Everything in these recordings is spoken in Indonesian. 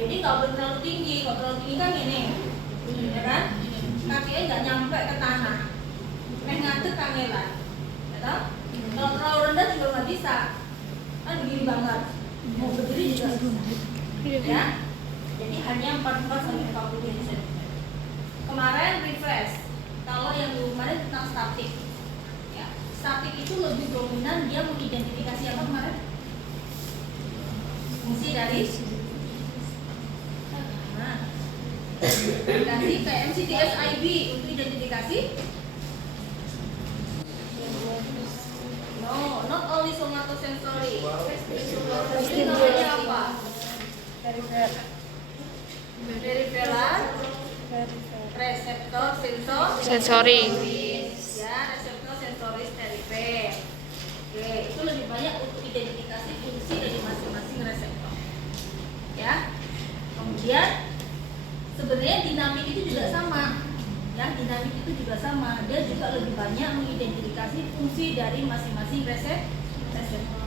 Jadi nggak boleh terlalu tinggi. Kalau terlalu tinggi kan ini, ya kan? Kakinya nggak nyampe ke tanah. Ngadeg kangelan, ya toh? Kalau terlalu rendah juga nggak bisa. Kan begini banget. Mau berdiri juga susah. Ya. Jadi hanya 44 sampai 40 cm. Kemarin refresh. Kalau yang kemarin tentang statik. Ya, statik itu lebih dominan dia mengidentifikasi apa kemarin? Fungsi dari kasih kayak MCTSIB untuk identifikasi. No, not only somatosensory. Ini namanya apa? Peripheral reseptor Sensori. ya, reseptor sensoris perifer. Oke, itu lebih banyak untuk identifikasi fungsi dari masing-masing reseptor. Ya. Kemudian sebenarnya dinamik itu juga sama. Ya, dinamik itu juga sama. Dia juga lebih banyak mengidentifikasi fungsi dari masing-masing reseptor.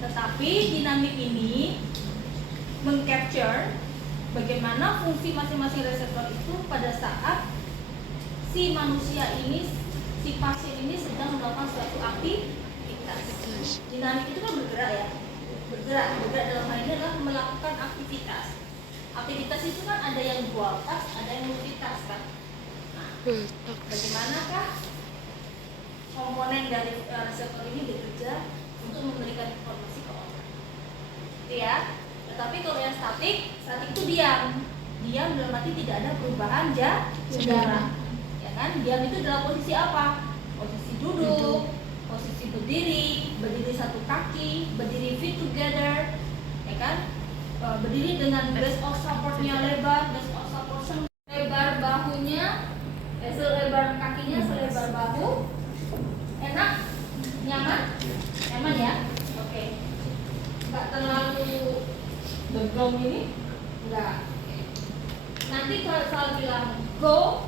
Tetapi dinamik ini mengcapture bagaimana fungsi masing-masing reseptor itu pada saat si manusia ini, si pasien ini sedang melakukan suatu aktivitas. Dinamik itu kan bergerak ya, bergerak dalam hal ini adalah melakukan aktivitas. Aktivitas itu kan ada yang dual task, ada yang multitask kan. Nah, bagaimanakah komponen dari reseptor ini bekerja untuk memberikan informasi ke otak? Itu ya. Tetapi kalau yang statik itu diam dalam arti tidak ada perubahan jarak. Ya kan? Diam itu dalam posisi apa? Posisi duduk, posisi berdiri satu kaki, berdiri feet together, ya kan? Berdiri dengan base of supportnya lebar, base of support lebar bahunya, selebar kakinya, selebar bahu. Enak? Nyaman ya? Oke. Nggak terlalu begong ini? Enggak. Nanti kalau saya bilang go,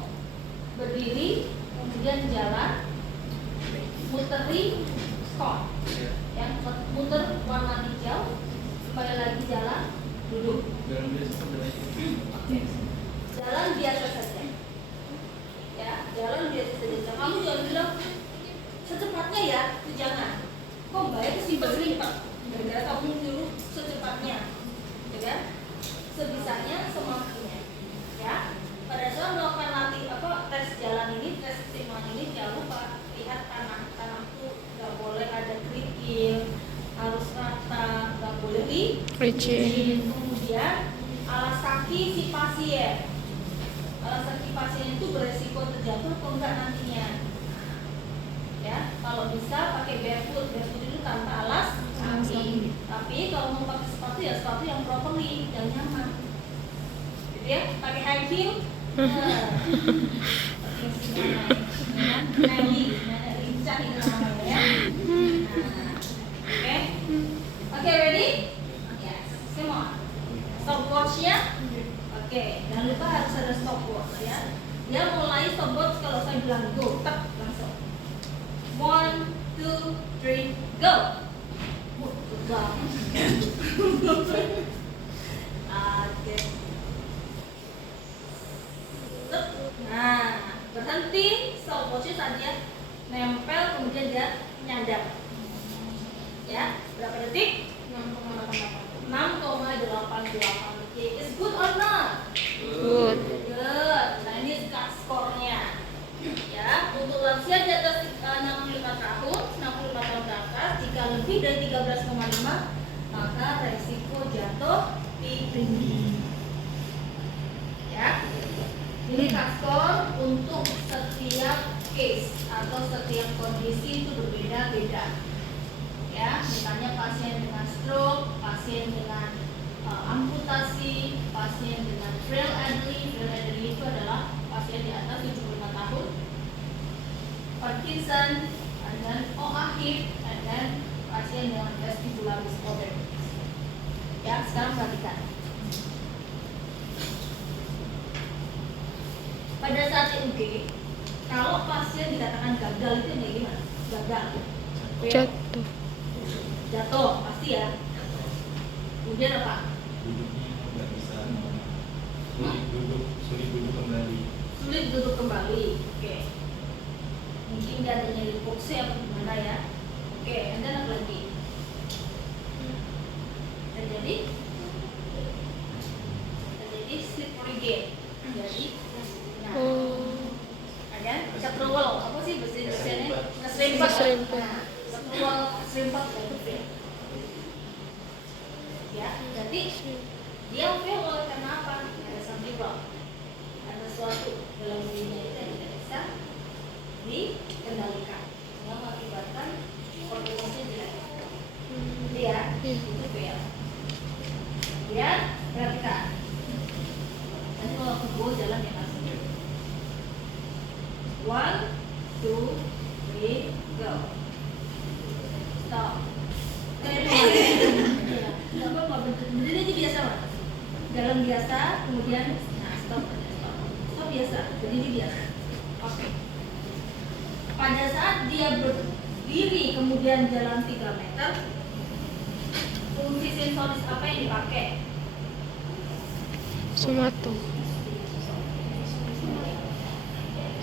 berdiri, kemudian jalan, muteri, stop. Yang muter warna hijau, kembali lagi jalan, duduk. Oke. Jalan biasa saja. Ya, jalan biasa saja. Kamu jangan bilang secepatnya ya, itu jangan. Kok baik sih berlipat? Gara-gara kamu nyuruh secepatnya, ya kan? Sebisanya, semampunya, ya. Pada saat melakukan tes jalan ini, tes keseimbangan ini, jangan lupa lihat tanah itu nggak boleh ada kerikil, harus rata, nggak boleh licin. Kemudian alas kaki si pasien, itu beresiko terjatuh atau enggak nantinya. Ya, kalau bisa pakai barefoot itu tanpa alas kaki. Tapi kalau mau pakai sepatu ya sepatu yang properly, yang nyaman. Gitu ya, pakai high heel. Lincah itu namanya ya. Oke, ready? Yes, come on. Stopwatch-nya. Oke, jangan lupa harus ada stopwatch ya. Dia mulai stopwatch kalau saya bilang go, tak langsung. 1, 2, 3, go. Oke. Nah, berhenti, stopwatch-nya saja nempel, kemudian dia nyadar. Ya, berapa detik? 6,88 detik. Is good or not? Good. Good. Nah, ini skornya. Ya, untuk lansia di atas 65 tahun ke atas, jika lebih dari 13,5, maka resiko jatuh tinggi. Ya. Ini skor untuk setiap case atau setiap kondisi itu berbeda-beda. Ya, misalnya pasien dengan stroke, pasien dengan amputasi, pasien dengan frail elderly itu adalah pasien di atas 75 tahun, Parkinson, dan OA hip, dan pasien dengan vestibular disorder. Ya, sekarang perhatikan. Pada saat EUG, kalau pasien dikatakan gagal itu kayak gimana? Gagal. Jatuh. Jatuh, pasti ya. Kemudian apa? duduknya nggak bisa sulit duduk kembali. Sulit duduk kembali. Oke. Mungkin dia ada nyeri pokse atau gimana ya. Oke, and then apa lagi? Terjadi slippery gait. Jadi, nah, ada keterwal. Apa sih bahasa Indonesianya? Keserempet. Nah, keterwal, keserempet itu fail. Ya, jadi dia fail oleh karena apa? Ada something wrong. Ada sesuatu dalam dirinya itu yang tidak bisa dikendalikan, yang mengakibatkan performanya jelek. Jadi ya, itu fail. Ya, perhatikan. Nanti kalau aku go jalan ya langsung. 1, 2, 3, go. Stop. Nggak apa-apa, berdiri aja biasa Mas. Jalan biasa, kemudian nah stop biasa, berdiri biasa. Oke. Pada saat dia berdiri kemudian jalan 3 meter, fungsi sensoris apa yang dipakai?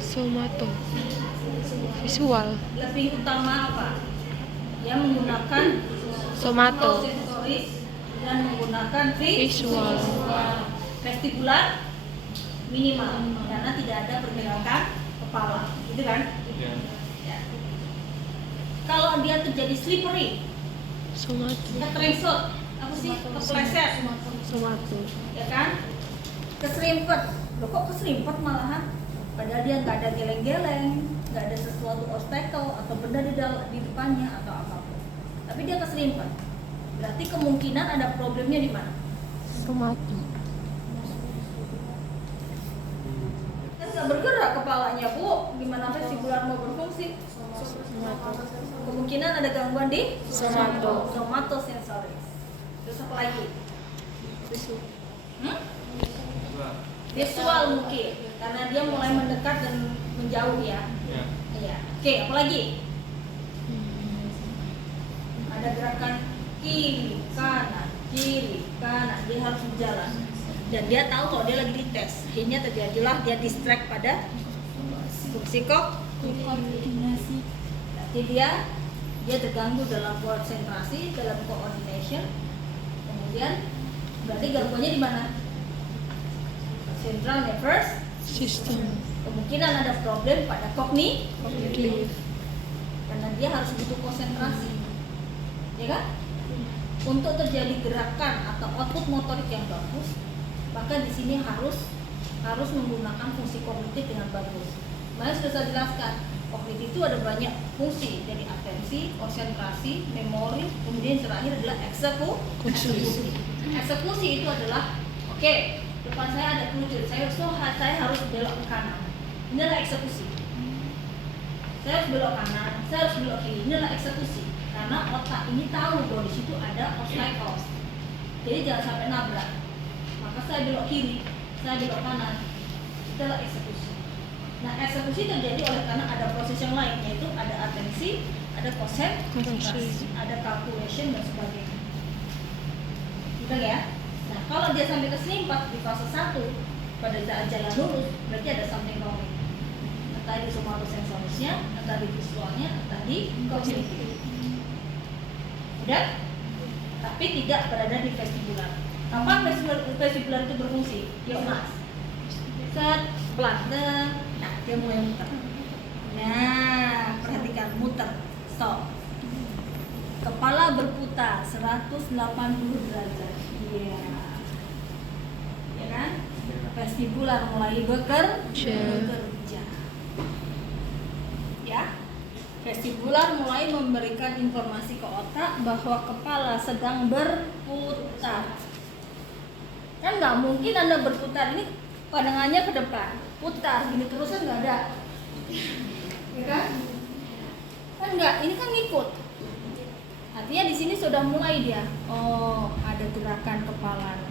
Somato. Visual. Lebih utama apa? Dia menggunakan Somato. sensoris dan menggunakan Visual. vestibular minimal karena tidak ada pergerakan kepala, gitu kan? Ya. Ya. Kalau dia terjadi slippery, Somato. keterengsot, apa sih? Kepleset, ya kan? Keserimpet, loh kok keserimpet malahan? Padahal dia nggak ada geleng-geleng, nggak ada sesuatu obstacle atau benda di depannya atau apapun. Tapi dia keserimpet. Berarti kemungkinan ada problemnya di mana? Somato. Kan nggak bergerak kepalanya Bu, gimana vestibular mau berfungsi? Kemungkinan ada gangguan di somatosensoris. Terus apa lagi? Visual mungkin, karena dia mulai mendekat dan menjauh ya. Ya. Iya. Oke, apa lagi? Ada gerakan kiri, kanan, dia harus berjalan. Dan dia tahu kalau dia lagi dites. Akhirnya terjadilah dia distract pada fungsi koordinasi. Jadi dia terganggu dalam konsentrasi, dalam coordination. Kemudian berarti gangguannya di mana? Central nervous System. Kemungkinan ada problem pada kognitif karena dia harus butuh konsentrasi, ya kan? Untuk terjadi gerakan atau output motorik yang bagus, maka di sini harus menggunakan fungsi kognitif dengan bagus. Makanya sudah saya jelaskan, kognitif itu ada banyak fungsi, jadi atensi, konsentrasi, memori, kemudian terakhir adalah eksekusi. Eksekusi itu adalah oke, depan saya ada kerucut, saya harus belok ke kanan. Inilah eksekusi. Saya harus belok kanan, saya harus belok kiri. Inilah eksekusi. Karena otak ini tahu bahwa di situ ada obstacles. Jadi jangan sampai nabrak. Maka saya belok kiri, saya belok kanan. Itulah eksekusi. Nah, eksekusi terjadi oleh karena ada proses yang lain, yaitu ada atensi, ada konsentrasi, ada calculation dan sebagainya. Gitu ya. Nah, kalau dia sampai ke keserempet di fase 1 pada saat jalan lurus, berarti ada something wrong. Entah di somatosensorisnya, entah di visualnya, entah di kognitif. Udah? Tapi tidak berada di vestibular. Kapan vestibular itu berfungsi? Yuk mas. Set, pelan. Nah, dia mulai muter. Nah, perhatikan, muter. Stop. Kepala berputar 180 derajat. Iya. Ya kan? Vestibular mulai bekerja. Ya. Vestibular mulai memberikan informasi ke otak bahwa kepala sedang berputar. Kan nggak mungkin Anda berputar, ini pandangannya ke depan, putar gini terus kan nggak ada, ya kan? Kan nggak, ini kan ngikut. Artinya di sini sudah mulai dia, oh ada gerakan kepala,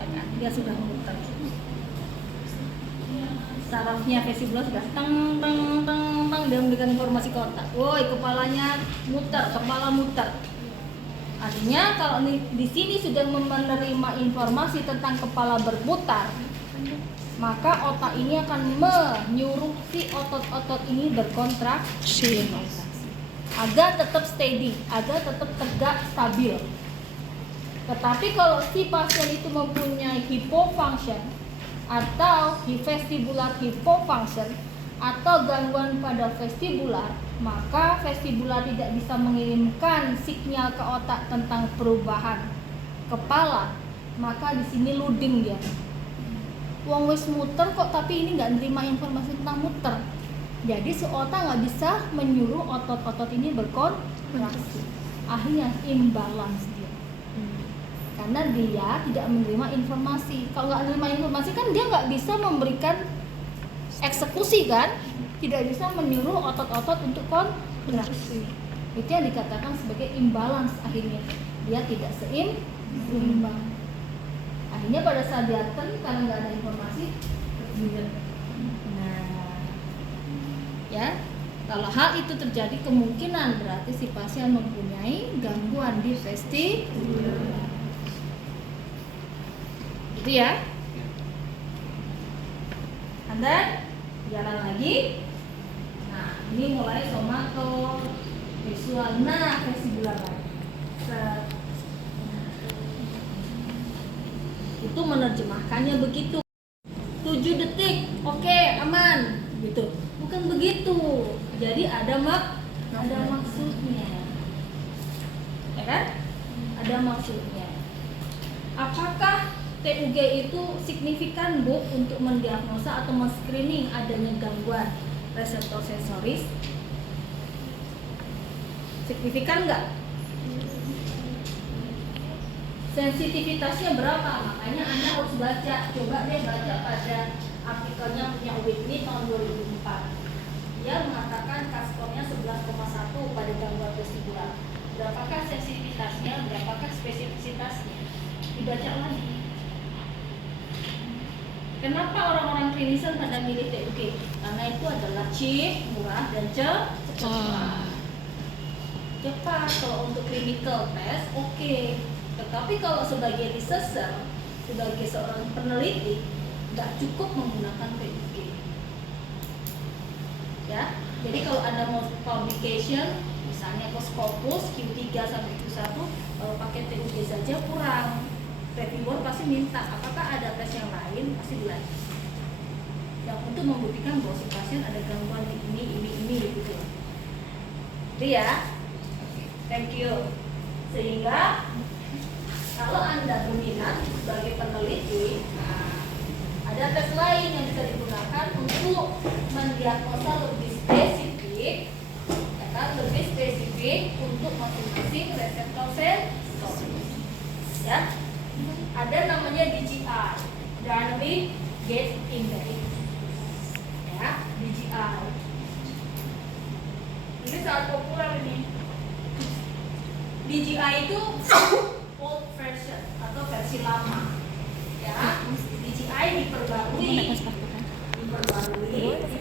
ya kan? Dia sudah muter. Sarafnya vestibular sudah teng teng teng teng, dia memberikan informasi ke otak. Woi, kepalanya muter, kepala muter. Artinya kalau di sini sudah menerima informasi tentang kepala berputar, maka otak ini akan menyuruh si otot-otot ini berkontraksi agar tetap steady, agar tetap tegak, stabil. Tetapi kalau si pasien itu mempunyai hypofunction atau vestibular hypofunction atau gangguan pada vestibular, maka vestibular tidak bisa mengirimkan sinyal ke otak tentang perubahan kepala, maka di sini loading dia. Wong wis muter kok, tapi ini nggak nerima informasi tentang muter. Jadi si otak nggak bisa menyuruh otot-otot ini berkontraksi. Akhirnya imbalance dia. Karena dia tidak menerima informasi. Kalau nggak menerima informasi kan dia nggak bisa memberikan eksekusi kan, tidak bisa menyuruh otot-otot untuk kontraksi. Itu yang dikatakan sebagai imbalance. Akhirnya dia tidak seimbang. Akhirnya pada saat dia karena nggak ada informasi, nah, ya, kalau hal itu terjadi kemungkinan berarti si pasien mempunyai gangguan di vestibular. Gitu ya. Anda jalan lagi. Nah, ini mulai somato visual. Nah, vestibular lagi. Itu menerjemahkannya begitu. 7 detik, oke, aman, gitu. Bukan begitu. Jadi ada maksudnya. Ya kan? Ada maksudnya. Apakah TUG itu signifikan, Bu, untuk mendiagnosa atau men-screening adanya gangguan reseptor sensoris? Signifikan nggak? Sensitivitasnya berapa? Makanya Anda harus baca. Coba deh baca pada artikelnya punya Whitney tahun 2004. Dia mengatakan kaskornya 11,1 pada gangguan vestibular. Berapakah sensitivitasnya? Berapakah spesifisitasnya? Dibaca lagi. Kenapa orang-orang klinisan pada milih TUG? Karena itu adalah cheap, murah, dan cepat. Cepat kalau untuk clinical test, oke. Tetapi kalau sebagai researcher, sebagai seorang peneliti, nggak cukup menggunakan TUG. Ya, jadi kalau Anda mau publication, misalnya ke Scopus Q3 sampai Q1, kalau pakai TUG saja kurang. Reviewer pasti minta, apakah ada tes yang lain? Pasti bilang. Yang untuk membuktikan bahwa si pasien ada gangguan ini gitu. Itu ya. Thank you. Sehingga kalau Anda berminat sebagai peneliti, ada tes lain yang bisa digunakan untuk mendiagnosa lebih spesifik, ya kan? Lebih spesifik untuk masing-masing reseptor sensoris. Ya, ada namanya DGI, Dynamic Gauge Index. Ya, DGI. Ini sangat populer ini. DGI itu old version atau versi lama. Ya, DGI diperbarui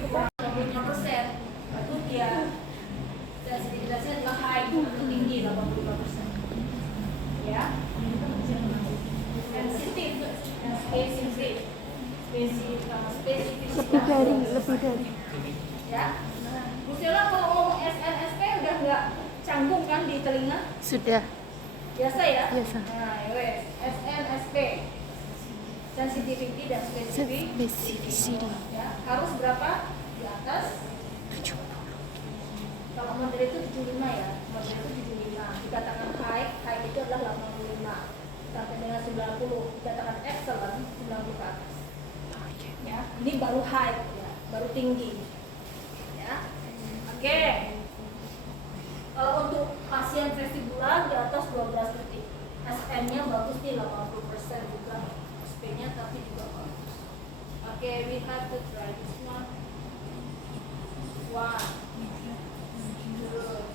kurang 25%. Lalu dia sensitivitasnya adalah high atau tinggi 85%. Ya, sensitif dan spesifik. Lebih dari. Ya, Bu Sela kalau ngomong SNSP udah nggak canggung kan di telinga? Sudah. Biasa ya? Biasa. Nah, wes, SNSP. Sensitivity dan Spesifisiti. ya, harus berapa? Di atas 70. kalau model itu 75 ya. Model itu 75. Dikatakan high itu adalah 85 sampai dengan 90. Dikatakan excellent 90 ke atas. Ya, ini baru high ya, baru tinggi. Ya. Oke. Kalau untuk pasien vestibular di atas 12 detik, SN-nya bagus nih 80% juga, SP-nya tapi juga bagus. Oke, we have to try this one. 1, 2,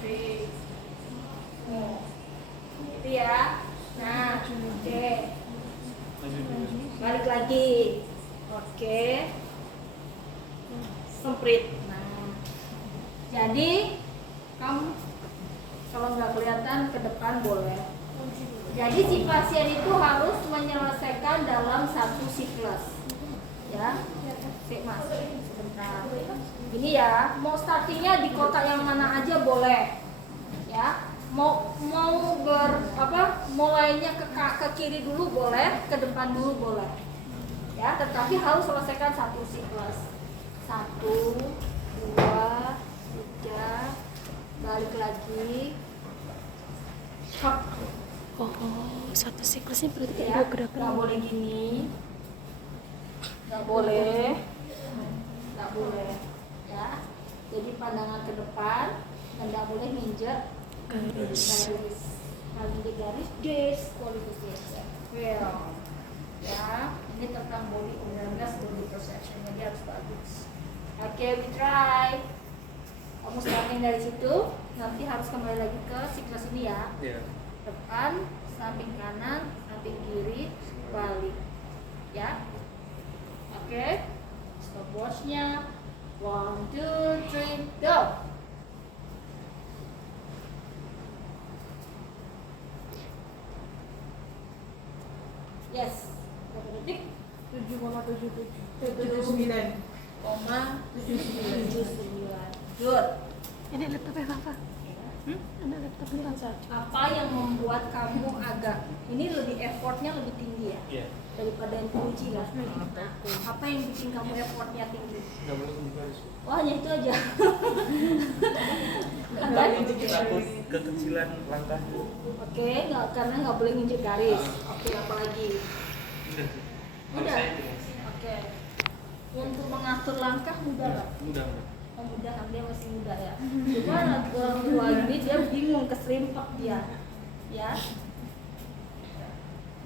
3, 4. Itu ya. Nah, oke. Balik lagi. Oke. Semprit. Nah, jadi kamu kalau nggak kelihatan ke depan bulan boleh. Jadi si pasien itu harus menyelesaikan dalam satu siklus. Ya, Sik Mas, sebentar. Ini ya, mau startingnya di kotak yang mana aja boleh. Ya, mau mulainya ke kiri dulu boleh, ke depan dulu boleh. Ya, tetapi harus selesaikan satu siklus. 1, 2, 3, balik lagi. Hop. Oh, satu siklusnya berarti Ya, dua gerakan. nggak boleh gini, nggak boleh, ya. Jadi pandangan ke depan, dan nggak boleh nginjek Garis. Lagi di garis disqualification. Well, ya, ini tentang body awareness, body perception, jadi harus bagus. Oke, we try. Kamu starting dari situ, nanti harus kembali lagi ke siklus ini ya. Iya. Depan, samping kanan, samping kiri, balik. Ya. Oke. Stopwatchnya. 1, 2, 3, go. Yes. Berapa detik? 7,77 7,79. Good. Ini laptopnya apa? Ini laptopnya apa? Apa yang membuat kamu agak ini lebih effortnya lebih tinggi ya Iya. daripada yang diuji kan? Apa yang bikin kamu effortnya tinggi? Nggak boleh tunjuk garis. Oh hanya itu aja. Takut kekecilan langkah. Oke, karena nggak boleh nginjek garis. Oke, apa lagi? Udah. Oke. Untuk mengatur langkah mudah nggak? Mudah. Oh, mudah, dia masih muda ya. Cuma orang tua ini dia bingung, keserimpet dia. Ya.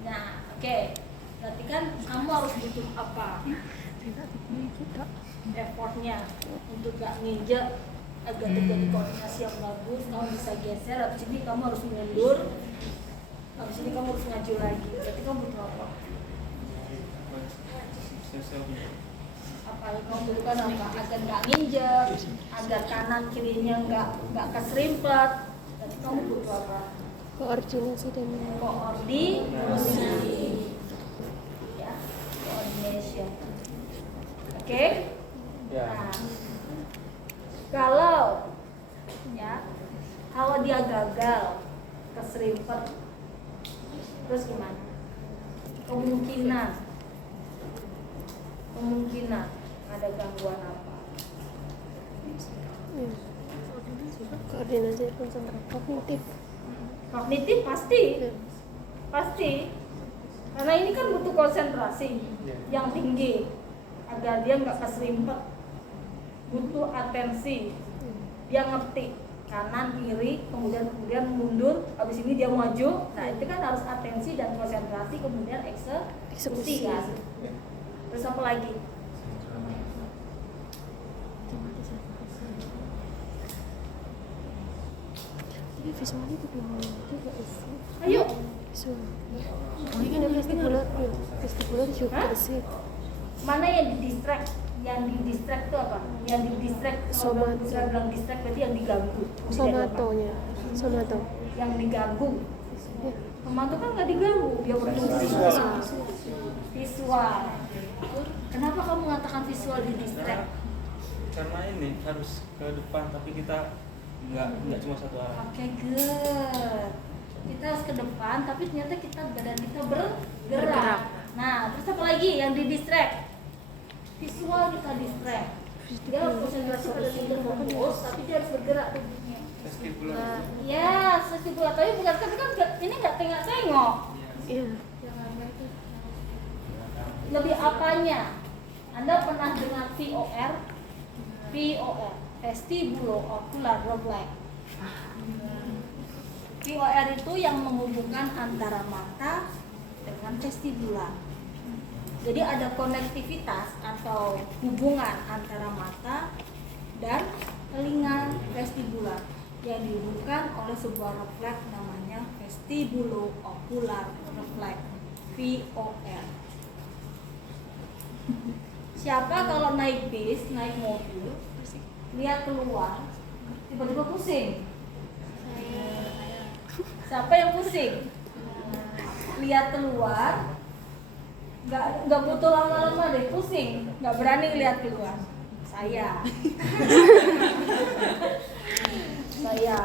Nah, oke. Berarti kan kamu harus butuh apa? Effortnya untuk gak nginjek agar terjadi koordinasi yang bagus. Kamu bisa geser, habis ini kamu harus mundur, habis ini kamu harus maju lagi. Berarti kamu butuh apa? Apa yang kamu butuhkan apa? Agar gak nginjek, agar kanan kirinya gak keserimpet. Berarti kamu butuh apa? Koordinasi dan Koordinasi. Ya, coordination. Oke? Ya. Nah, kalau dia gagal keserimpet, terus gimana? Kemungkinan ada gangguan apa? koordinasi konsentrasi Kognitif pasti, karena ini kan butuh konsentrasi yang tinggi agar dia nggak keserimpet, butuh atensi, dia ngerti kanan kiri kemudian mundur, habis ini dia maju. Nah itu kan harus atensi dan konsentrasi kemudian eksekusi kan. Terus apa lagi? Tapi visualnya itu belum juga sih. Ayo. Visual. Oh ini kan vestibular ya. Vestibular juga sih. Mana yang di distract? Yang di distract itu apa? Yang di distract, kalau saya bilang distract berarti yang diganggu. Somatonya. Somato. Yang diganggu. Ya. Somato kan nggak diganggu, dia berfungsi. Visual. Kenapa kamu mengatakan visual di distract? Karena ini harus ke depan tapi kita nggak cuma satu arah. Oke, good. Kita harus ke depan, tapi ternyata badan kita bergerak. Nah, terus apa lagi yang di distract? Visual kita distract. Dia harus konsentrasi pada satu fokus, tapi dia harus bergerak tubuhnya. Vestibular. Ya, vestibular. Tapi bukan kan ini nggak tengok-tengok. Iya. Lebih apanya? Anda pernah dengar VOR? VOR, vestibulo-ocular reflex. VOR itu yang menghubungkan antara mata dengan vestibular. Jadi ada konektivitas atau hubungan antara mata dan telinga vestibular yang dihubungkan oleh sebuah refleks namanya vestibulo-ocular reflex (VOR). Siapa kalau naik bis, naik mobil, lihat keluar, tiba-tiba pusing? Siapa yang pusing? Lihat keluar, nggak butuh lama-lama deh, pusing, nggak berani lihat keluar. Saya. Saya.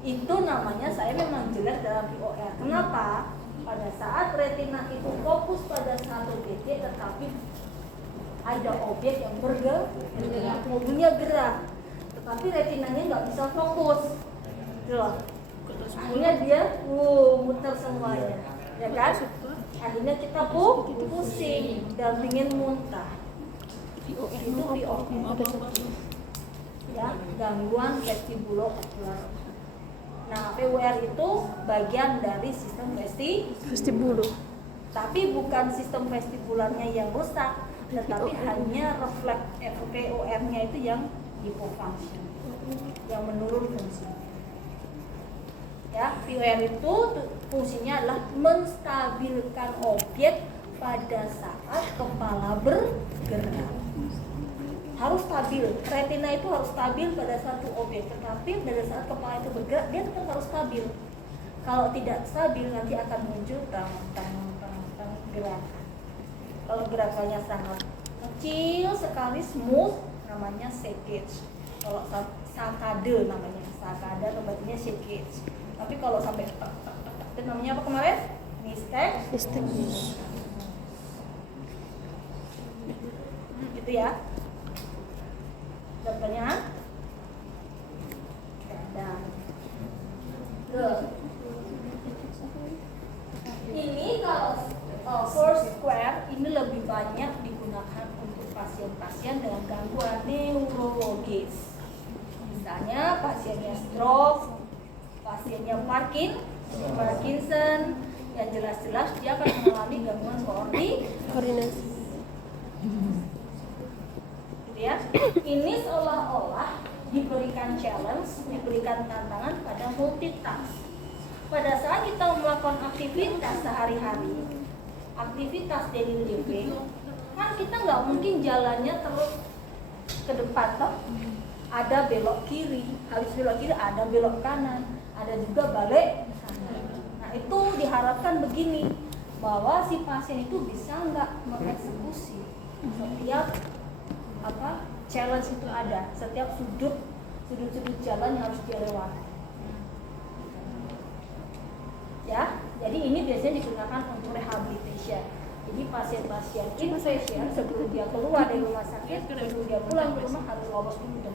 Itu namanya saya memang jelek dalam POR. Kenapa? Pada saat retina itu fokus pada satu titik, tetapi ada objek yang bergerak, mobilnya gerak, tetapi retinanya nggak bisa fokus. Loh. Akhirnya dia muter semuanya, ya kan? Akhirnya kita pusing dan ingin muntah. Itu POR. Ya, gangguan vestibulo-okular. Nah, PWR itu bagian dari sistem Vestibulo. tapi bukan sistem vestibularnya yang rusak, tetapi hanya refleks POR-nya itu yang hypofunction, yang menurun fungsi. Ya, POR itu fungsinya adalah menstabilkan objek pada saat kepala bergerak. Harus stabil, retina itu harus stabil pada satu objek, tetapi pada saat kepala itu bergerak dia tetap harus stabil. Kalau tidak stabil nanti akan muncul gerakan. Kalau gerakannya sangat kecil sekali smooth namanya saccade. Kalau saccade namanya, saccade atau bacanya saccade. Tapi kalau sampai itu namanya apa kemarin? Mistake. Gitu ya. Ada pertanyaan? Dan ini kalau Foursquare ini lebih banyak digunakan untuk pasien-pasien dengan gangguan neurologis. Misalnya pasiennya stroke, pasiennya Parkinson, yang jelas-jelas dia akan mengalami gangguan koordinasi. Ya, ini seolah-olah diberikan challenge, diberikan tantangan pada multitask. Pada saat kita melakukan aktivitas sehari-hari, aktivitas daily living, kan kita nggak mungkin jalannya terus ke depan toh. Ada belok kiri, habis belok kiri ada belok kanan, ada juga balik kanan. Nah itu diharapkan begini, bahwa si pasien itu bisa nggak mengeksekusi setiap challenge itu ada, setiap sudut jalan yang harus dia lewati. Ya, jadi ini biasanya digunakan untuk rehabilitation. Jadi pasien-pasien inpatient sebelum dia keluar dari rumah sakit, sebelum dia pulang ke rumah harus lolos dulu dong.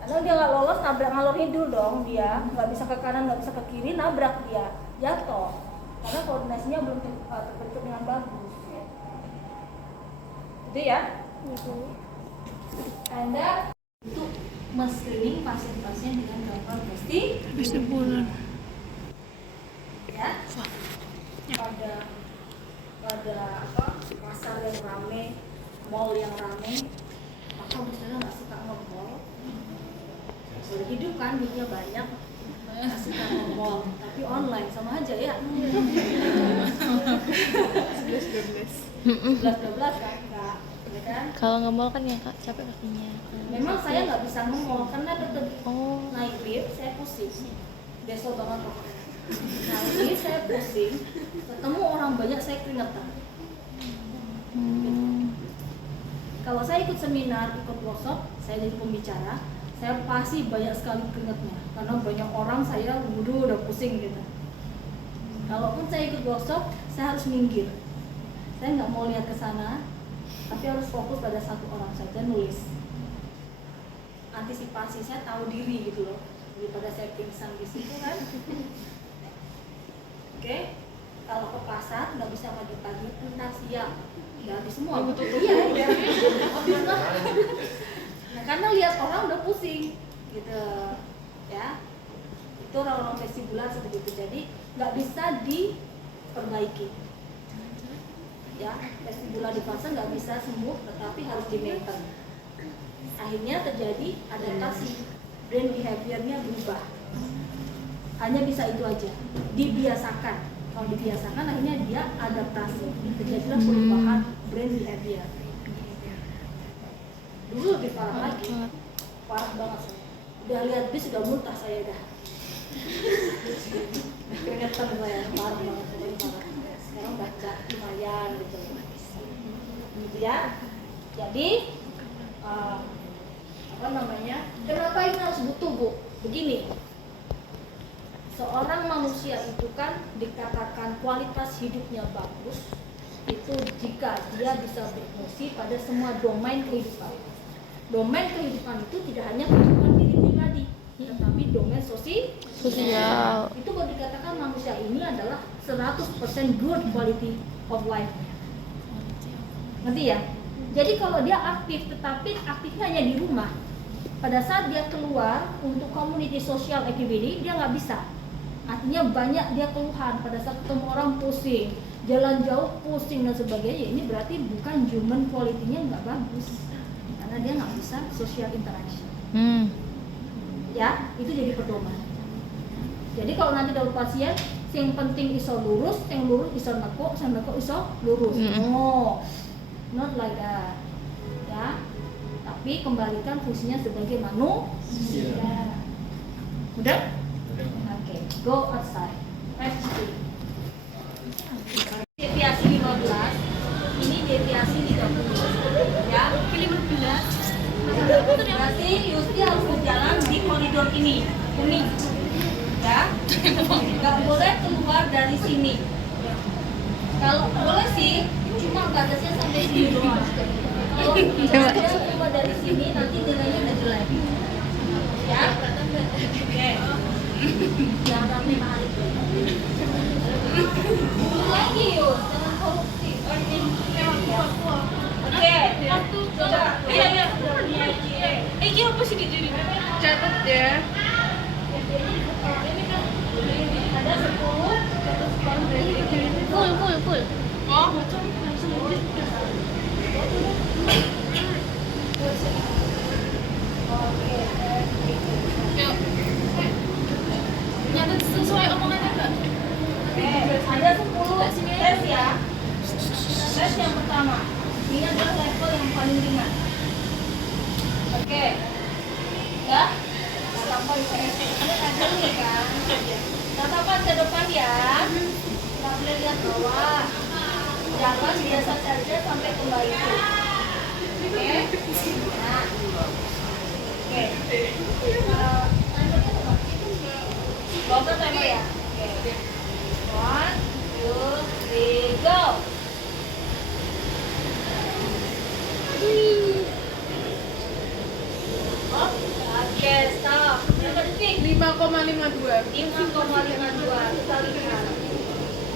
Karena dia nggak lolos, nabrak ngalor ngidul dong, dia nggak bisa ke kanan, nggak bisa ke kiri, nabrak dia jatuh. Karena koordinasinya belum terbentuk dengan bagus. Itu ya. Anda untuk men-screening pasien-pasien dengan gangguan vestibular. Ya. Pada pasar yang ramai, mall yang ramai, maka misalnya nggak suka nge-mall. Boleh hidup kan, duitnya banyak, nggak suka nge-mall, tapi online sama aja ya. 11-12 kan, Kak. Ya kan? Kalau nggak mau kan ya Kak, capek kakinya. Memang saya nggak bisa nge-mall karena tetap naik lift saya pusing. Besok banget pokoknya. Naik lift saya pusing, ketemu orang banyak saya keringetan. Kalau saya ikut seminar, ikut workshop, saya jadi pembicara, saya pasti banyak sekali keringetnya karena banyak orang saya udah pusing gitu. Kalaupun saya ikut workshop, saya harus minggir. Saya nggak mau lihat ke sana, tapi harus fokus pada satu orang saja, nulis. Antisipasi saya tahu diri gitu loh, daripada saya pingsan di situ kan. Oke, kalau ke pasar nggak bisa pagi-pagi, entar siang, nggak habis semua. Iya, habis lah. Nah, karena lihat orang udah pusing, gitu, ya. Itu orang-orang vestibular seperti itu, jadi nggak bisa diperbaiki. Ya, vestibular di pasar nggak bisa sembuh, tetapi harus di-maintain. Akhirnya terjadi adaptasi, brain behavior-nya berubah. Hanya bisa itu aja, dibiasakan. Kalau dibiasakan akhirnya dia adaptasi, terjadilah perubahan brain behavior. Dulu lebih parah lagi, parah banget sih. Udah lihat bis udah muntah saya dah. Keringetan saya, parah banget, pokoknya parah. Sekarang baca lumayan gitu. Gitu ya. Jadi apa namanya? Kenapa ini harus butuh, Bu? Begini. Seorang manusia itu kan dikatakan kualitas hidupnya bagus itu jika dia bisa berfungsi pada semua domain kehidupan. Domain kehidupan itu tidak hanya kehidupan diri pribadi, tetapi domain sosial. Itu kalau dikatakan manusia ini adalah 100% good quality of life. Ngerti ya? Jadi kalau dia aktif, tetapi aktifnya hanya di rumah. Pada saat dia keluar untuk community social activity, dia nggak bisa. Artinya banyak dia keluhan pada saat ketemu orang pusing, jalan jauh pusing dan sebagainya. Ini berarti bukan human quality-nya nggak bagus, karena dia nggak bisa social interaction. Ya, itu jadi pedoman. Jadi kalau nanti dalam pasien, yang penting iso lurus, yang lurus iso nekuk, yang nekuk iso lurus. No, not like that. Ya, tapi kembalikan fungsinya sebagai manusia. Udah? Oke, go outside. FG. Deviasi 15. Ini deviasi 30. Ya, 15. Berarti Yusti harus berjalan di koridor ini. Kuning. Ya. Enggak boleh keluar dari sini. Kalau boleh sih, cuma batasnya sampai sini doang. Kalau dia keluar dari sini nanti nilainya udah jelek. Ya. Oke. Jangan sampai mahal itu. Lagi Yus, jangan korupsi. Oke. Coba. Iya. Ini apa sih dijadi? Catat ya. Ada 10. Full. Oh. Oke. Yuk. Nyatet sesuai omongannya enggak? Ada 10 tes ya. Tes yang pertama. Ini adalah level yang paling ringan. Oke. Ya. Tatapan ini kan. Tatapan ke depan ya. Nggak boleh lihat bawah. Jalan biasa saja sampai kembali. Oke. Nah. Oke. Timernya apa? Bawa ke timer ya. Oke. 1, 2, 3, go. Oke, stop. Berapa detik? 5,52. 5,52. Kita lihat.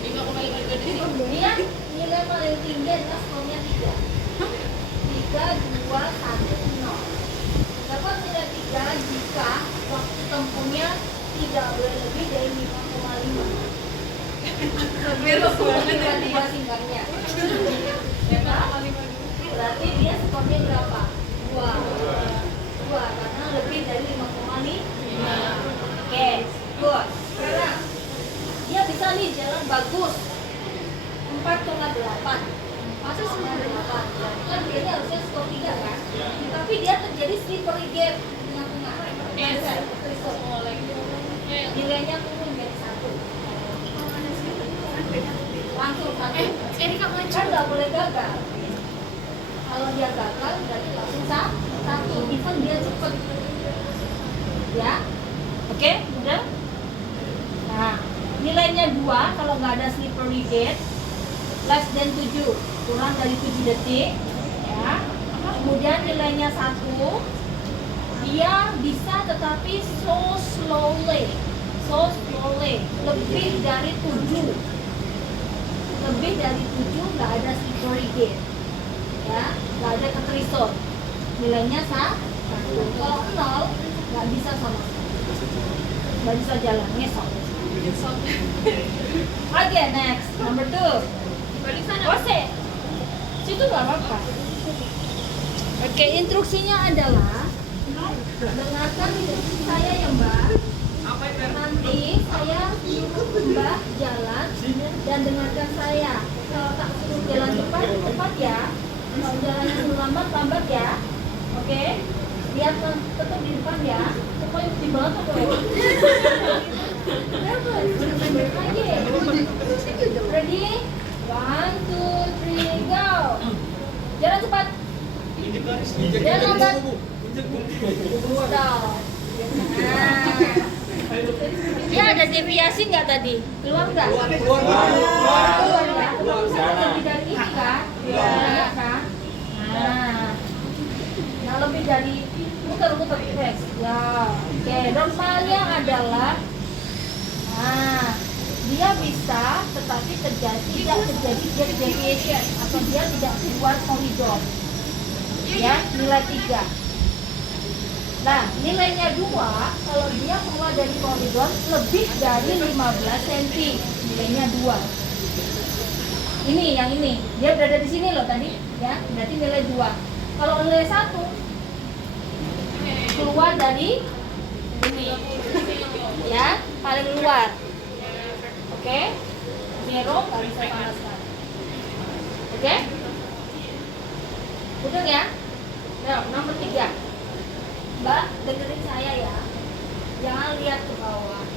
5,52 detik. Lihat nilai paling tinggi adalah skornya 3. 3, 2, 1, 0. Dapat nilai 3 jika waktu tempuhnya tidak boleh lebih dari 5,5. Dua singkatnya. Berarti dia skornya berapa? 2 karena lebih dari 5,5. Oke, good. Sekarang dia bisa nih jalan bagus 4,8. Masa 4,8? Kan dia harusnya skor 3 kan? Tapi dia terjadi slippery gap di tengah-tengah. Nilainya turun jadi 1. Langsung 1. Ini kamu Kan nggak boleh gagal. Kalau dia gagal berarti langsung 1. Even dia cepet. Ya, oke, udah. Nah, nilainya 2 kalau nggak ada slippery gate, less than 7, kurang dari 7 detik. Ya, kemudian nilainya 1, dia bisa tetapi so slowly, lebih dari 7. Lebih dari 7 nggak ada slippery gate, ya, nggak ada keterisot, nilainya 1. Kalau 0 nggak bisa sama sekali, nggak bisa jalan, ngesot. Oke, next, number 2. Ose, situ nggak apa-apa. Oke, instruksinya adalah dengarkan instruksi saya ya Mbak. Nanti saya suruh Mbak jalan dan dengarkan saya. Kalau tak suruh jalan cepat ya. Kalau jalannya suruh lambat ya. Oke? Lihat tetap di depan ya. Kok yang di banget apa ya? Ready? 1, 2, 3, go. Jalan cepat. Jalan lambat. Stop. Nah. Dia ada deviasi nggak tadi? Keluar nggak? Keluar ya. Lebih dari ini kan? Ya kan? Nah, lebih dari muter-muter press. Ya. Oke, normalnya adalah dia bisa tetapi tidak terjadi jet deviation atau dia tidak keluar koridor. Ya, nilai 3. Nah, nilainya 2 kalau dia keluar dari koridor lebih dari 15 cm, nilainya 2. Ini yang ini, dia berada di sini loh tadi, ya, berarti nilai 2. Kalau nilai 1 keluar dari ini, ya, paling luar. Oke, zero nggak bisa panaskan. Oke, udah ya. Nah, nomor 3. Mbak, dengerin saya ya. Jangan lihat ke bawah.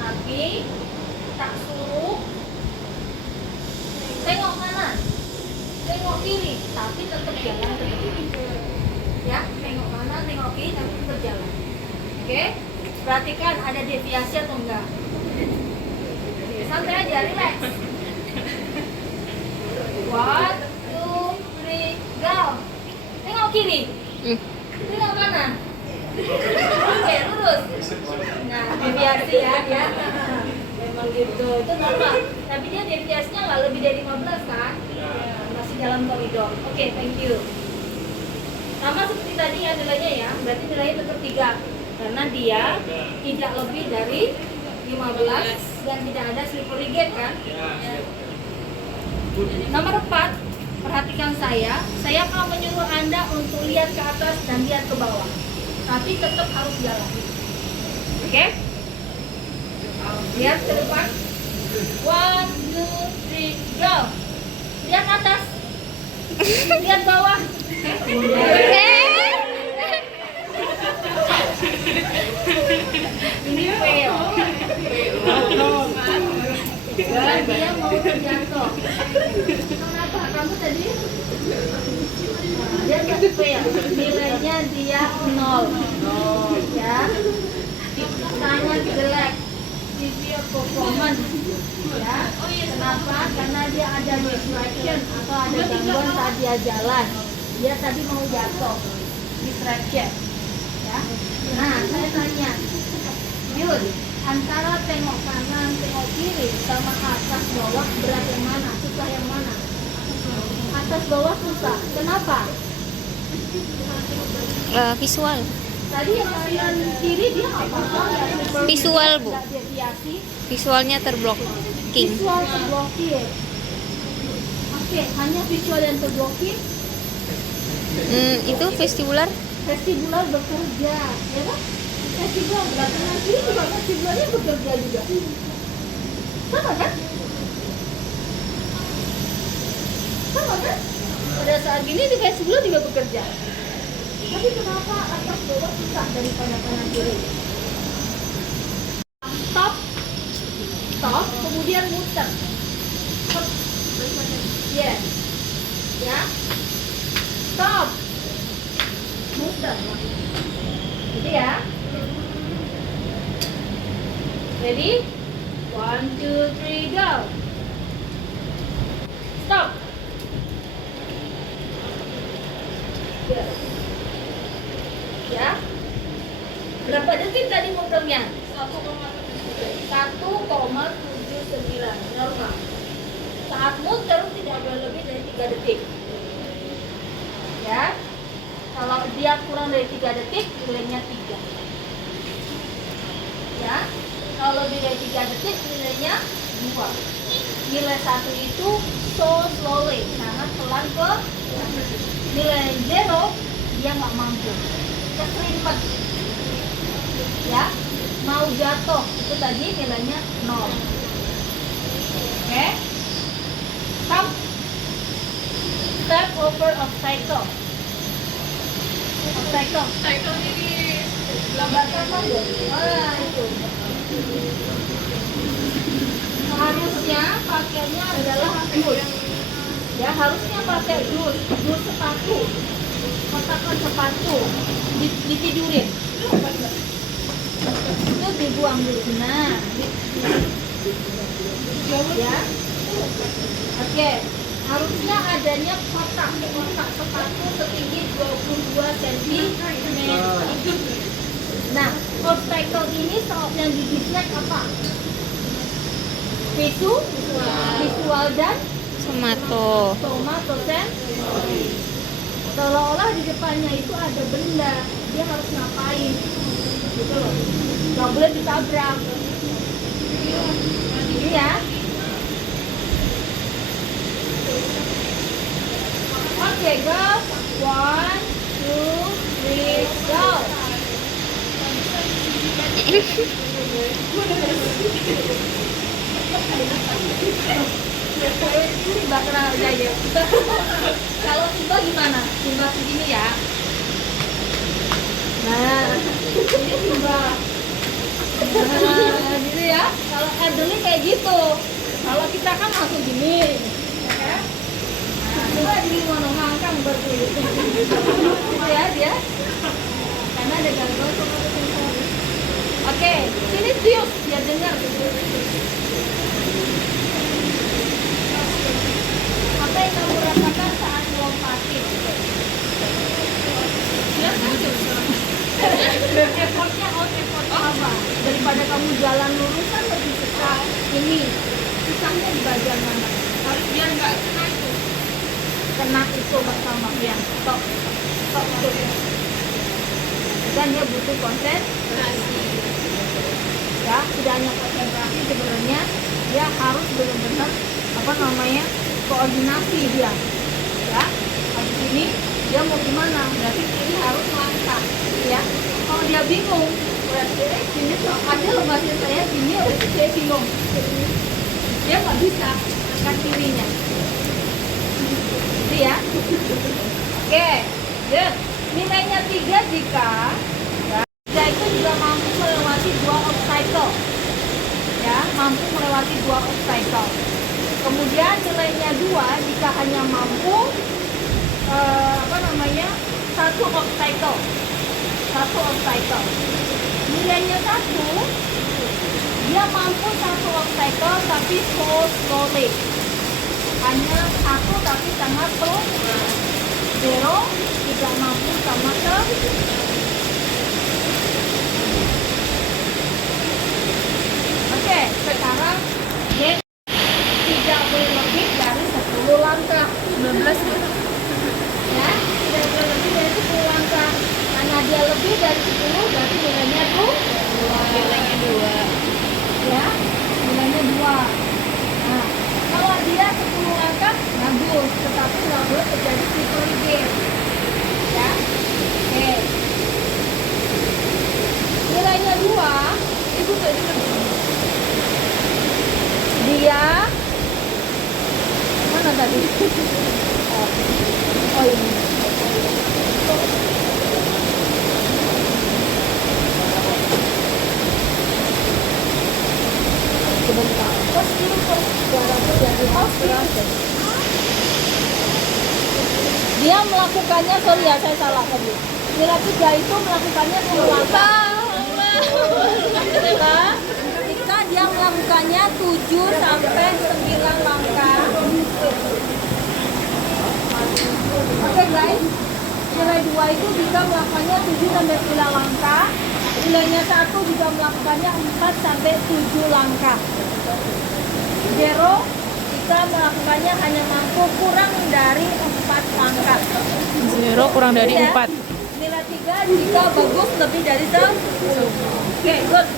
Nanti tak suruh tengok kanan, tengok kiri, tapi tetap jalan ke depan. Ya, tengok kanan, tengok kiri, tapi tetap jalan. Oke? Perhatikan ada deviasi atau enggak. Oke, santai aja, relax. 1, 2, 3, go. Tengok kiri. Tengok kanan. Oke, lurus. Nah, deviasi ya. Memang gitu, itu normal. Tapi dia deviasinya nggak lebih dari 15 kan? Masih dalam koridor. Oke, thank you. Sama seperti tadi ya nilainya ya. Berarti nilainya tetap 3. Karena dia tidak lebih dari 15 dan tidak ada slippery gate kan? Nomor 4. Perhatikan saya akan menyuruh Anda untuk lihat ke atas dan lihat ke bawah. Tapi tetap harus jalan. Oke? Lihat ke depan. 1, 2, 3, go. Lihat atas. Lihat bawah. Ini fail. Dan dia mau terjatuh. Kenapa? Kamu tadi? Dia nggak fail. Nilainya dia 0. Ya. Sangat jelek. Severe performance. Ya. Kenapa? Karena dia ada distraction atau ada gangguan saat dia jalan. Dia tadi mau jatuh. Distraction. Ya. Nah, saya tanya, Yun, antara tengok kanan, tengok kiri, sama atas bawah berat yang mana? Susah yang mana? Atas bawah susah. Kenapa? Visual. Tadi yang kanan kiri dia nggak apa-apa, nggak slippery, Visual, Bu. nggak deviasi. Visualnya terblocking. Visual terblokir. Oke, hanya visual yang terblokir. Itu vestibular. Vestibular bekerja, ya kan? Vestibular belakang kiri juga vestibularnya bekerja juga. Sama kan? Sama kan? Pada saat ini di vestibular juga bekerja. Tapi kenapa atas bawah susah daripada kanan kiri? Stop, stop, kemudian muter. Yes, ya. Stop, muter. Jadi ya. Ready? 1, 2, 3, go. Stop. Good. Ya. Berapa detik tadi muternya? 1,79 normal. Saat muter tidak boleh lebih dari 3 detik. Ya. Kalau dia kurang dari 3 detik, nilainya 3. Ya. Kalau lebih dari 3 detik, nilainya 2. Nilai 1 itu so slowly, sangat pelan ke nilai 0, dia nggak mampu. Keserimpet. Ya. Mau jatuh, itu tadi nilainya 0. Oke. Come. Step over obstacle. Obstacle. Cycle ini Lambat sama deh. Ah, itu. Harusnya pakainya adalah dus. Ya, harusnya pakai dus sepatu. Kotakan sepatu. Ditidurin. Itu dibuang dulu. Nah, ya. Oke. Harusnya adanya kotak sepatu setinggi 22 cm. Nah, obstacle ini yang didislike apa? Visual dan tomato kan? Seolah-olah di depannya itu ada benda, dia harus ngapain? Gitu loh. Nggak boleh ditabrak. Ini ya. Oke, go. 1, 2, 3, go. Kalau tiba gimana? Tiba segini ya. Nah, ini tiba. Nah, gitu ya. Kalau Adeline kayak gitu. Kalau kita kan langsung gini. Ya kan? Nah, coba di mana ngangkang berkulit. Gitu ya dia. Karena ada gangguan sama sensor. Oke, sini Tius, biar dengar. Apa yang kamu rasakan saat melompat? Effortnya apa? Daripada kamu jalan lurus kan lebih susah. Ini susahnya di bagian mana? Harus biar nggak kena itu. Kena itu bersama ya. Stop. Dan dia butuh konsentrasi. Ya, tidak hanya konsentrasi, sebenarnya dia harus benar-benar koordinasi dia. Ya, habis ini dia mau gimana? Berarti ini harus langkah. Ya, kalau dia bingung, berarti ini ada lembaga saya gini, berarti saya bingung. Dia nggak bisa angkat kirinya. Gitu ya. Oke, good. Nilainya 3 jika ya, itu juga mampu melewati 2 obstacle. Ya, mampu melewati 2 obstacle. Kemudian nilainya 2 jika hanya mampu 1 obstacle. 1 obstacle. Nilainya 1, dia mampu 1 obstacle tapi so slowly. Hanya 1 tapi sangat slow. 0 tidak mampu sama sekali. Oke, sekarang dia tidak boleh lebih dari 10 langkah. 19 Ya, tidak boleh lebih dari 10 langkah. Karena dia lebih dari 10 berarti nilainya tuh nilainya 2. ya, nilainya 2. Nah, kalau dia 10 langkah bagus, tetapi nggak boleh terjadi psychology. Ya, oke. Nilainya 2 itu dia mana tadi? Oh ini. Sebentar. Pos dulu kok. Suaraku jadi aspirasi. Dia melakukannya, sorry ya saya salah tadi. Nilai 3 itu melakukannya 10 langkah. Ketika dia melakukannya 7 sampai 9 langkah. Oke guys, nilai 2 itu jika melakukannya 7 sampai 9 langkah. Nilainya 1 jika melakukannya 4 sampai 7 langkah. 0 jika melakukannya hanya mampu kurang dari 4 langkah. 0 kurang dari Ya. 4. Nilai 3 jika bagus lebih dari 10. Oke, good.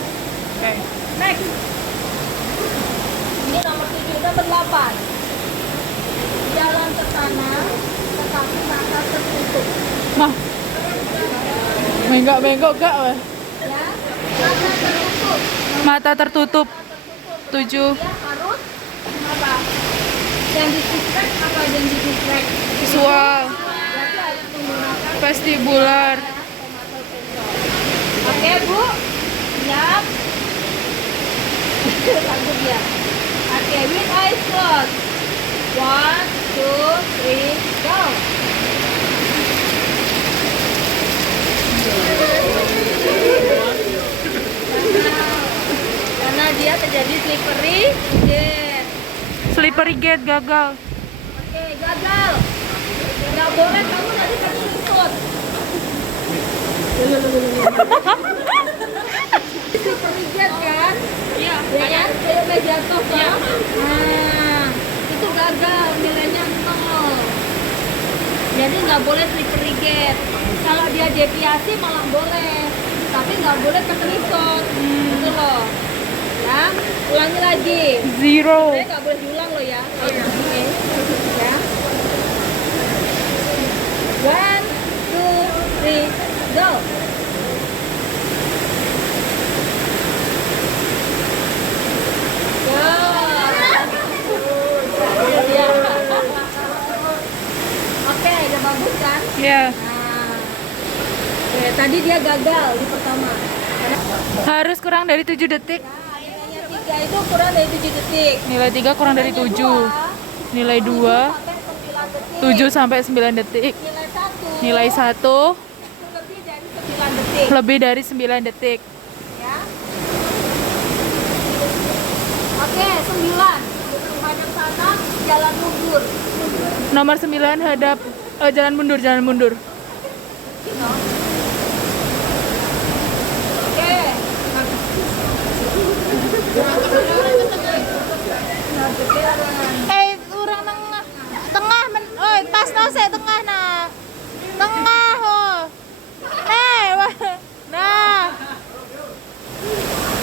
Oke. Next. Ini nomor 7, nomor 8. Jalan ke sana, tetapi mata tertutup. Mah. Bengok-bengok gak, weh? Ya, mata tertutup. Mata tertutup. Mata tertutup. 7. Dia harus apa? Yang didistract apa yang didistract? Visual. Berarti harus menggunakan Vestibular. tomato sensor. Oke Bu, siap. Lagu dia. Oke, with eyes closed. 1, 2, 3, go. Karena dia terjadi slippery gate. Slippery gate gagal. Oke, gagal. Nggak boleh kamu tadi kasih ikut. Slippery gate kan? Iya. Ya kan? Sampai jatuh kan? Nah, itu gagal, nilainya 0. Jadi nggak boleh slippery gate. Kalau dia deviasi malah boleh, tapi nggak boleh keterisot. Gitu loh. Ya, ulangi lagi. 0. Saya nggak boleh diulang loh ya. Oke. Ya. 1, 2, 3, go. Go. Ya. Oke, udah bagus kan? Ya. Nah. Oke, tadi dia gagal di pertama. Harus kurang dari 7 detik. Nah, nilainya 3 itu kurang dari 7 detik. Nilai 3 kurang dari 7. Nilai 2 7 sampai 9 detik. Nilai 1 Nilai 1 lebih dari 9 detik. lebih dari 9 detik. Ya. Oke, 9. Hadap sana, jalan mundur. Nomor 9 hadap jalan mundur, jalan mundur. Oke. Urang tengah. Tengah pas no se tengah nah. Tengah oh. Nah.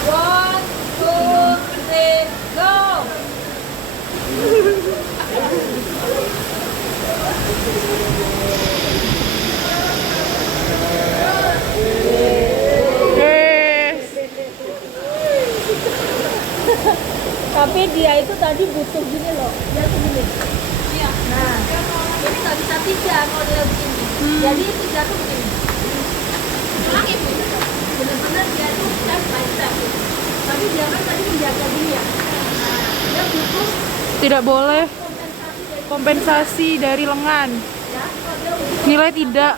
1, 2, 3, go. Tapi dia itu tadi butuh gini loh, dia tuh gini. Iya. Nah, ini nggak bisa 3 kalau dia begini. Jadi 3 tuh begini. Ulang ibu. Benar-benar dia tuh step by step. Tapi dia kan tadi menjaga dia. Nah, dia butuh Tidak boleh kompensasi dari kompensasi dari lengan. ya. Kalau dia butuh Nilai tidak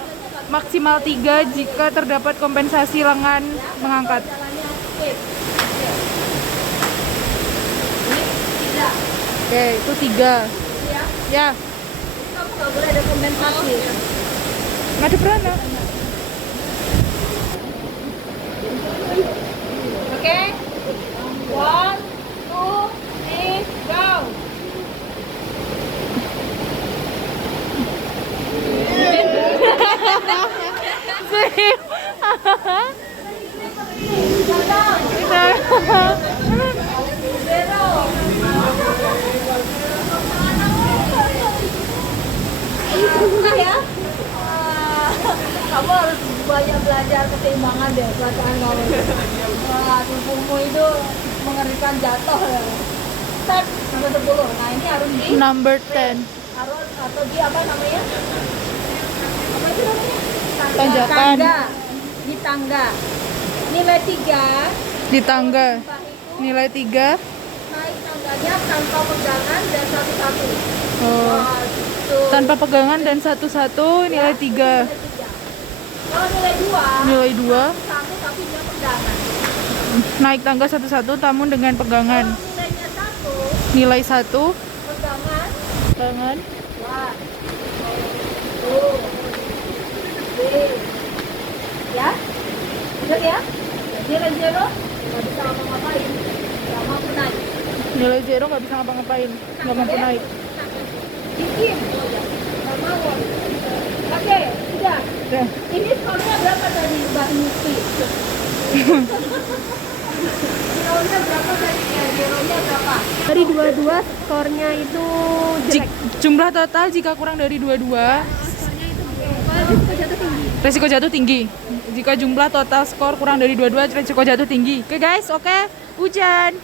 maksimal 3 jika terdapat kompensasi lengan mengangkat. jalannya straight. Oke. Ini 3. Oke, itu 3. Ya. Ya, Kamu nggak boleh ada kompensasi. nggak ada perana. Oke. 1, 2, 3, go. Zero. Susah ya? Kamu harus banyak belajar keseimbangan deh perasaan kamu. Wah, tubuhmu itu mengerikan jatuh ya. Start sampai 10. Nah, ini harus di Number 10. harus atau di apa namanya? Apa itu namanya? Tanjakan. Tangga. Di tangga. Nilai 3 Di tangga. Mbak itu Nilai 3. naik tangganya tanpa pegangan dan satu-satu. Oh. Wah, gitu. Tanpa pegangan dan satu-satu nilai 3. Nilai 3. Kalau nilai 2 Nilai 2. satu tapi dia pegangan. Naik tangga satu-satu namun dengan pegangan. Kalau nilainya 1 Nilai 1. pegangan. Pegangan. 1, 2, 3. Ya? Benar ya? Nilai 0 nggak bisa ngapa-ngapain. Nggak mampu naik. Nilai 0 nggak bisa ngapa-ngapain. Nggak mampu naik. Diem. Nggak mau. Oke, sudah. Udah. Ini skornya berapa tadi Mbak Yuki? Zeronya berapa tadi? Ya, zeronya berapa? Dari 22 skornya itu jelek. Jumlah total jika kurang dari 22, resiko jatuh tinggi. Jika jumlah total skor kurang dari 22, resiko jatuh tinggi. Oke guys, oke. Hujan.